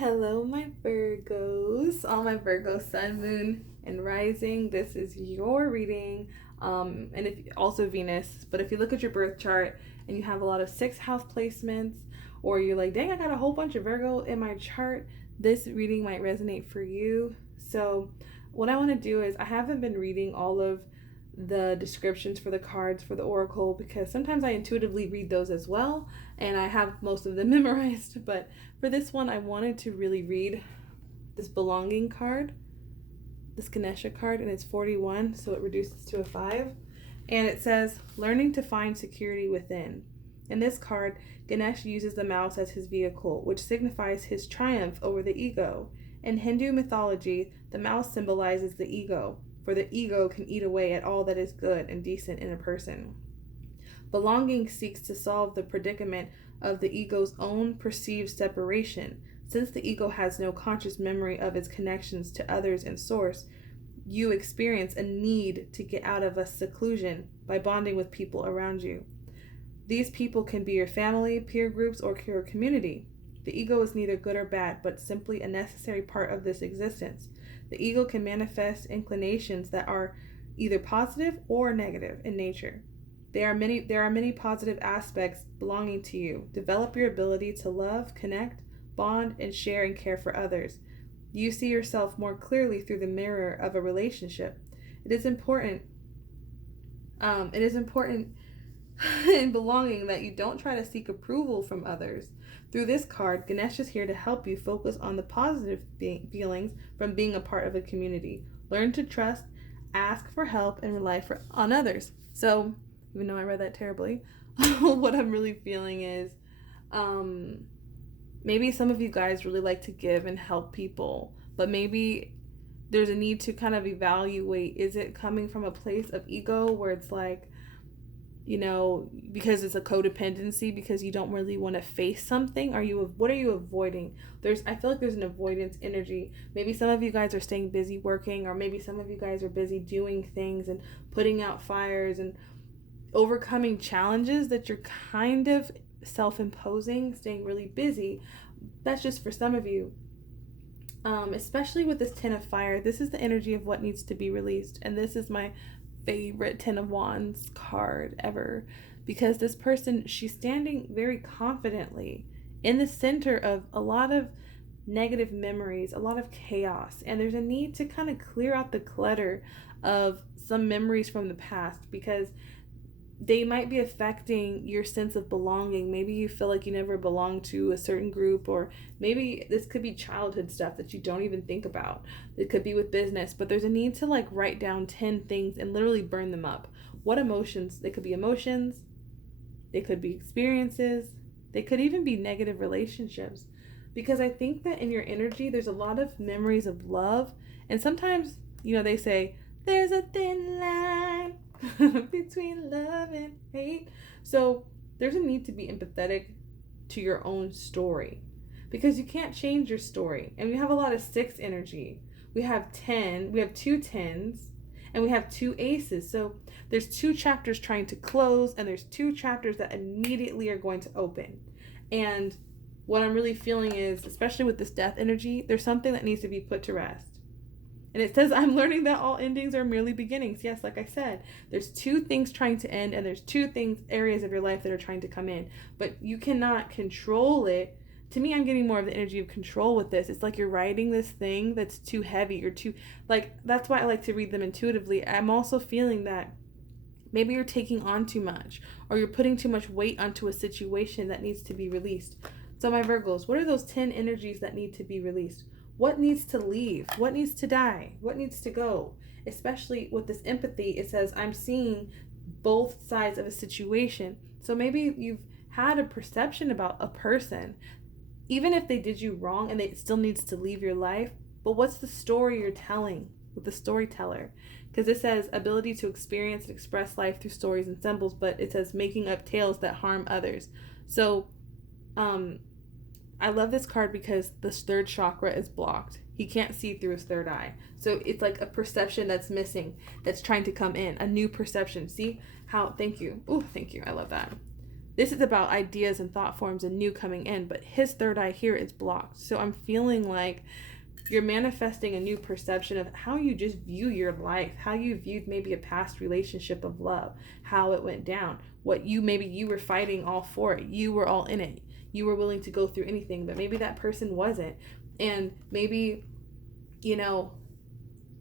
Hello, my Virgos, all my Virgo sun, moon, and rising. This is your reading, and if also Venus. But if you look at your birth chart and you have a lot of sixth house placements, or you're like, dang, I got a whole bunch of Virgo in my chart, this reading might resonate for you. So, what I want to do is I haven't been reading all of the descriptions for the cards for the oracle because sometimes I intuitively read those as well, and I have most of them memorized. But for this one, I wanted to really read this belonging card, this Ganesha card, and it's 41, so it reduces to a 5. And it says, learning to find security within. In this card, Ganesh uses the mouse as his vehicle, which signifies his triumph over the ego. In Hindu mythology, the mouse symbolizes the ego, for the ego can eat away at all that is good and decent in a person. Belonging seeks to solve the predicament of the ego's own perceived separation. Since the ego has no conscious memory of its connections to others and source, you experience a need to get out of a seclusion by bonding with people around you. These people can be your family, peer groups, or your community. The ego is neither good or bad, but simply a necessary part of this existence. The ego can manifest inclinations that are either positive or negative in nature. There are many positive aspects belonging to you. Develop your ability to love, connect, bond, and share and care for others. You see yourself more clearly through the mirror of a relationship. It is important in belonging that you don't try to seek approval from others. Through this card, Ganesh is here to help you focus on the positive feelings from being a part of a community. Learn to trust, ask for help, and rely on others. So, even though I read that terribly, what I'm really feeling is maybe some of you guys really like to give and help people, but maybe there's a need to kind of evaluate, is it coming from a place of ego where it's like, because it's a codependency, because you don't really want to face something? What are you avoiding? I feel like there's an avoidance energy. Maybe some of you guys are staying busy working, or maybe some of you guys are busy doing things and putting out fires and overcoming challenges that you're kind of self-imposing, staying really busy. That's just for some of you. Especially with this 10 of fire, this is the energy of what needs to be released. And this is my favorite 10 of wands card ever, because this person, she's standing very confidently in the center of a lot of negative memories, a lot of chaos, and there's a need to kind of clear out the clutter of some memories from the past, because they might be affecting your sense of belonging. Maybe you feel like you never belonged to a certain group, or maybe this could be childhood stuff that you don't even think about. It could be with business, but there's a need to write down 10 things and literally burn them up. What emotions? They could be emotions, they could be experiences, they could even be negative relationships. Because I think that in your energy, there's a lot of memories of love. And sometimes, they say, there's a thin line between love and hate. So there's a need to be empathetic to your own story, because you can't change your story. And we have a lot of 6 energy. We have 10, we have 2 10s, and we have 2 aces. So there's 2 chapters trying to close, and there's 2 chapters that immediately are going to open. And what I'm really feeling is, especially with this death energy, there's something that needs to be put to rest. And it says, I'm learning that all endings are merely beginnings. Yes, like I said, there's 2 things trying to end, and there's 2 areas of your life that are trying to come in. But you cannot control it. To me, I'm getting more of the energy of control with this. It's like you're riding this thing that's too heavy or too, that's why I like to read them intuitively. I'm also feeling that maybe you're taking on too much, or you're putting too much weight onto a situation that needs to be released. So my Virgos, what are those 10 energies that need to be released? What needs to leave? What needs to die? What needs to go? Especially with this empathy, it says, I'm seeing both sides of a situation. So maybe you've had a perception about a person, even if they did you wrong and it still needs to leave your life. But what's the story you're telling with the storyteller? Because it says ability to experience and express life through stories and symbols, but it says making up tales that harm others. So, I love this card because the 3rd chakra is blocked. He can't see through his 3rd eye. So it's like a perception that's missing, that's trying to come in, a new perception. See how, thank you. Oh, thank you. I love that. This is about ideas and thought forms and new coming in, but his third eye here is blocked. So I'm feeling like you're manifesting a new perception of how you just view your life, how you viewed maybe a past relationship of love, how it went down, what maybe you were fighting all for it. You were all in it. You were willing to go through anything, but maybe that person wasn't. And maybe,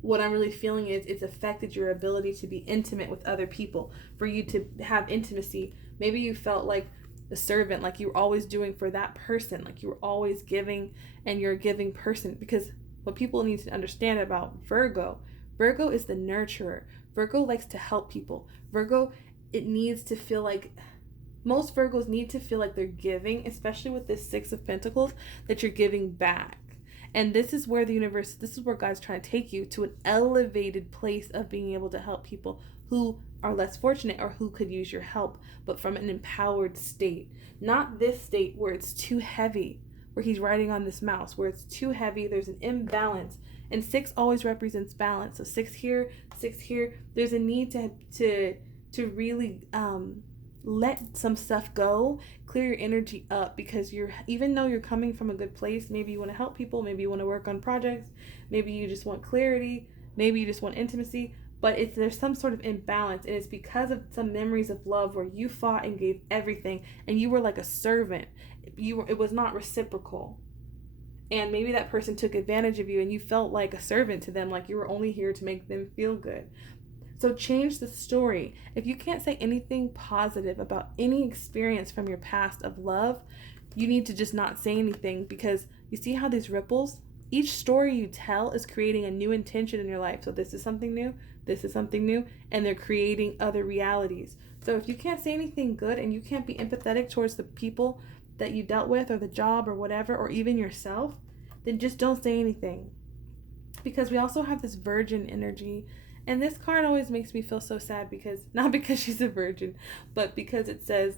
what I'm really feeling is it's affected your ability to be intimate with other people, for you to have intimacy. Maybe you felt like the servant, like you were always doing for that person, like you were always giving, and you're a giving person. Because what people need to understand about Virgo is the nurturer. Virgo likes to help people. Virgo, it needs to feel like, most Virgos need to feel like they're giving, especially with this Six of Pentacles, that you're giving back. And this is where God's trying to take you to an elevated place of being able to help people who are less fortunate or who could use your help, but from an empowered state. Not this state where it's too heavy, where he's riding on this mouse, where it's too heavy, there's an imbalance. And 6 always represents balance. So 6 here, 6 here. There's a need to really let some stuff go, clear your energy up, because even though you're coming from a good place, maybe you want to help people, maybe you want to work on projects, maybe you just want clarity, maybe you just want intimacy, but there's some sort of imbalance, and it's because of some memories of love where you fought and gave everything, and you were like a servant. It was not reciprocal. And maybe that person took advantage of you and you felt like a servant to them, like you were only here to make them feel good. So change the story. If you can't say anything positive about any experience from your past of love, you need to just not say anything, because you see how these ripples, each story you tell is creating a new intention in your life. So this is something new, this is something new, and they're creating other realities. So if you can't say anything good and you can't be empathetic towards the people that you dealt with, or the job, or whatever, or even yourself, then just don't say anything. Because we also have this virgin energy. And this card always makes me feel so sad, because not because she's a virgin, but because it says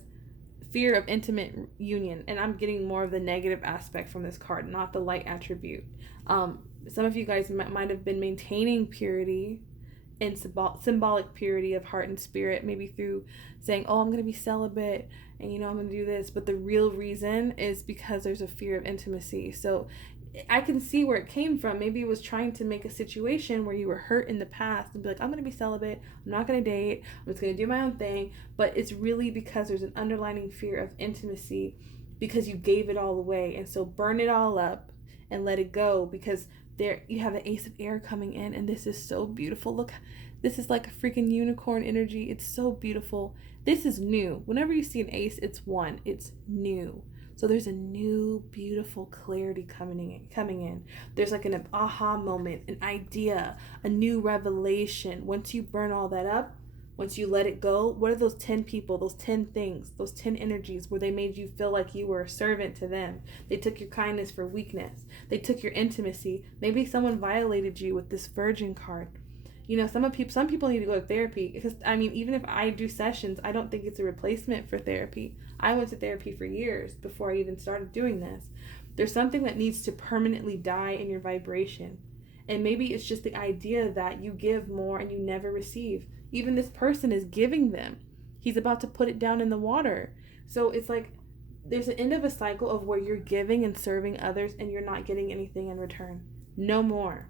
fear of intimate union. And I'm getting more of the negative aspect from this card, not the light attribute. Some of you guys might have been maintaining purity and symbolic purity of heart and spirit, maybe through saying, oh, I'm going to be celibate, and I'm going to do this. But the real reason is because there's a fear of intimacy. So I can see where it came from. Maybe it was trying to make a situation where you were hurt in the past and be like, I'm going to be celibate, I'm not going to date, I'm just going to do my own thing. But it's really because there's an underlying fear of intimacy, because you gave it all away. And so burn it all up and let it go, because there you have the Ace of Air coming in, and this is so beautiful. Look, this is like a freaking unicorn energy. It's so beautiful. This is new. Whenever you see an ace, it's new. So there's a new, beautiful clarity coming in. There's like an aha moment, an idea, a new revelation. Once you burn all that up, once you let it go, what are those 10 people, those 10 things, those 10 energies where they made you feel like you were a servant to them? They took your kindness for weakness. They took your intimacy. Maybe someone violated you with this Virgin card. Some people need to go to therapy, because even if I do sessions, I don't think it's a replacement for therapy. I went to therapy for years before I even started doing this. There's something that needs to permanently die in your vibration. And maybe it's just the idea that you give more and you never receive. Even this person is giving them. He's about to put it down in the water. So it's like there's an end of a cycle of where you're giving and serving others and you're not getting anything in return. No more.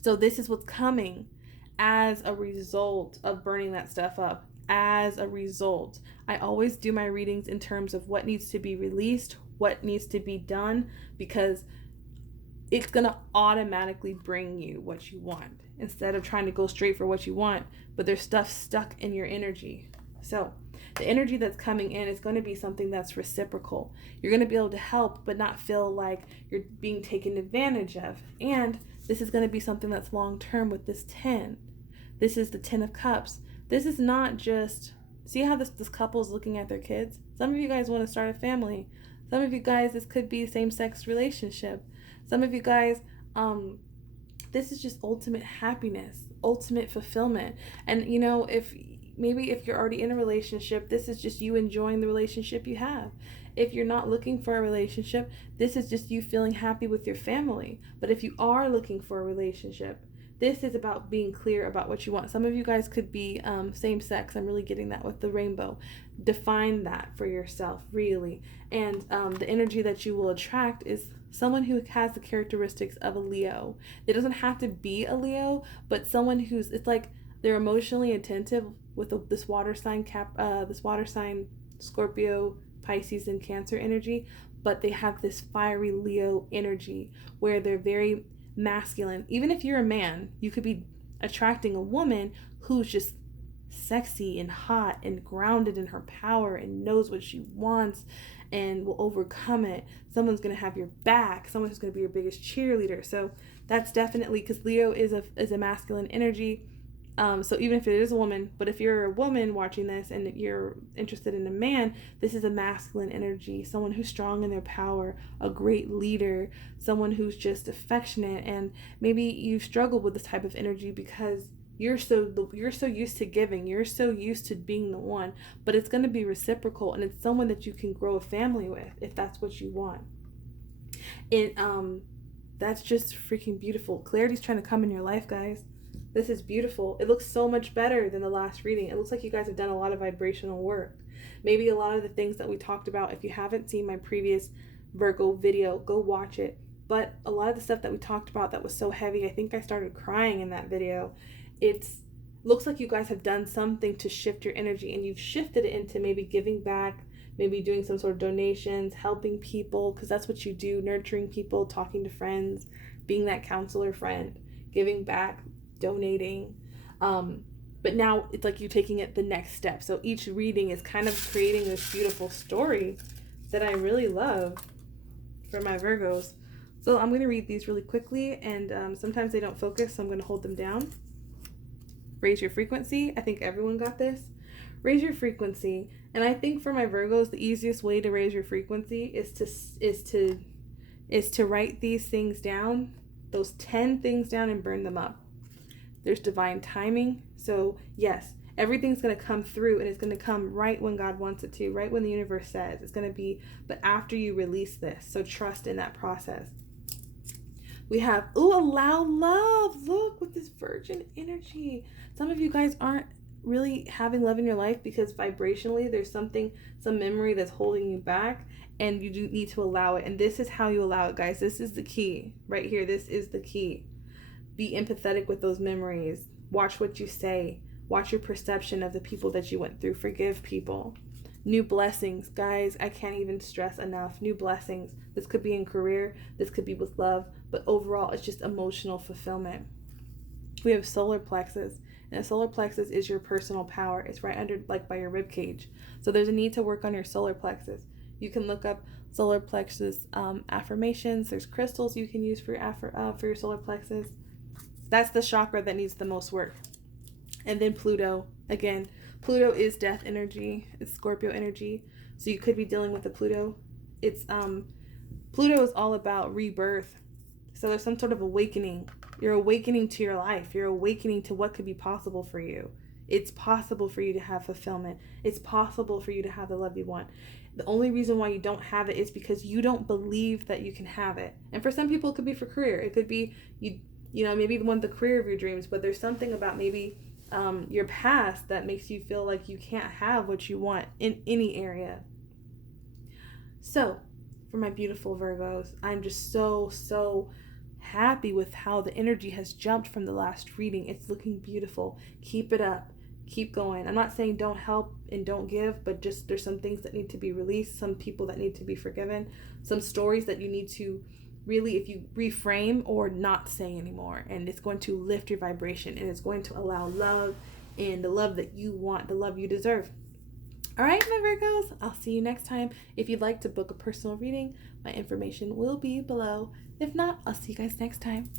So this is what's coming as a result of burning that stuff up. As a result, I always do my readings in terms of what needs to be released, what needs to be done, because it's going to automatically bring you what you want, instead of trying to go straight for what you want, but there's stuff stuck in your energy. So the energy that's coming in is going to be something that's reciprocal. You're going to be able to help, but not feel like you're being taken advantage of. And this is going to be something that's long-term with this 10. This is the 10 of Cups. This is not just, see how this couple is looking at their kids? Some of you guys want to start a family. Some of you guys, this could be a same-sex relationship. Some of you guys, this is just ultimate happiness, ultimate fulfillment. And, if you're already in a relationship, this is just you enjoying the relationship you have. If you're not looking for a relationship, this is just you feeling happy with your family. But if you are looking for a relationship, This is about being clear about what you want. Some of you guys could be same sex. I'm really getting that with the rainbow. Define that for yourself, really. And the energy that you will attract is someone who has the characteristics of a Leo. It doesn't have to be a Leo, but someone who's, it's like they're emotionally attentive with this water sign Scorpio, Pisces, and Cancer energy, but they have this fiery Leo energy where they're very masculine. Even if you're a man, you could be attracting a woman who's just sexy and hot and grounded in her power and knows what she wants and will overcome it. Someone's going to have your back. Someone who's going to be your biggest cheerleader. So that's definitely, because Leo is a masculine energy. So even if it is a woman, but if you're a woman watching this and you're interested in a man, this is a masculine energy, someone who's strong in their power, a great leader, someone who's just affectionate. And maybe you've struggled with this type of energy because you're so used to giving, you're so used to being the one, but it's going to be reciprocal, and it's someone that you can grow a family with if that's what you want. That's just freaking beautiful. Clarity's trying to come in your life, guys. This is beautiful. It looks so much better than the last reading. It looks like you guys have done a lot of vibrational work. Maybe a lot of the things that we talked about, if you haven't seen my previous Virgo video, go watch it. But a lot of the stuff that we talked about that was so heavy, I think I started crying in that video. It looks like you guys have done something to shift your energy, and you've shifted it into maybe giving back, maybe doing some sort of donations, helping people, because that's what you do, nurturing people, talking to friends, being that counselor friend, giving back, donating. But now it's like you taking it the next step. So each reading is kind of creating this beautiful story that I really love for my Virgos. So I'm going to read these really quickly, and sometimes they don't focus, so I'm going to hold them down. Raise your frequency. I think everyone got this. Raise your frequency. And I think for my Virgos, the easiest way to raise your frequency is to write these things down, those 10 things down, and burn them up. There's divine timing. So yes, everything's going to come through, and it's going to come right when God wants it to, right when the universe says it's going to be, but after you release this. So trust in that process. We have, allow love. Look, with this virgin energy. Some of you guys aren't really having love in your life because vibrationally there's some memory that's holding you back, and you do need to allow it. And this is how you allow it, guys. This is the key right here. This is the key. Be empathetic with those memories. Watch what you say. Watch your perception of the people that you went through. Forgive people. New blessings. Guys, I can't even stress enough. New blessings. This could be in career. This could be with love. But overall, it's just emotional fulfillment. We have solar plexus. And the solar plexus is your personal power. It's right under, like, by your rib cage. So there's a need to work on your solar plexus. You can look up solar plexus affirmations. There's crystals you can use for your solar plexus. That's the chakra that needs the most work. And then Pluto. Again, Pluto is death energy. It's Scorpio energy. So you could be dealing with the Pluto. It's Pluto is all about rebirth. So there's some sort of awakening. You're awakening to your life. You're awakening to what could be possible for you. It's possible for you to have fulfillment. It's possible for you to have the love you want. The only reason why you don't have it is because you don't believe that you can have it. And for some people, it could be for career. It could be you know, maybe want the career of your dreams, but there's something about maybe your past that makes you feel like you can't have what you want in any area. So, for my beautiful Virgos, I'm just so happy with how the energy has jumped from the last reading. It's looking beautiful. Keep it up. Keep going. I'm not saying don't help and don't give, but just there's some things that need to be released, some people that need to be forgiven, some stories that you need to really, if you reframe or not say anymore, and it's going to lift your vibration, and it's going to allow love and the love that you want, the love you deserve. All right, my Virgos, I'll see you next time. If you'd like to book a personal reading, my information will be below. If not, I'll see you guys next time.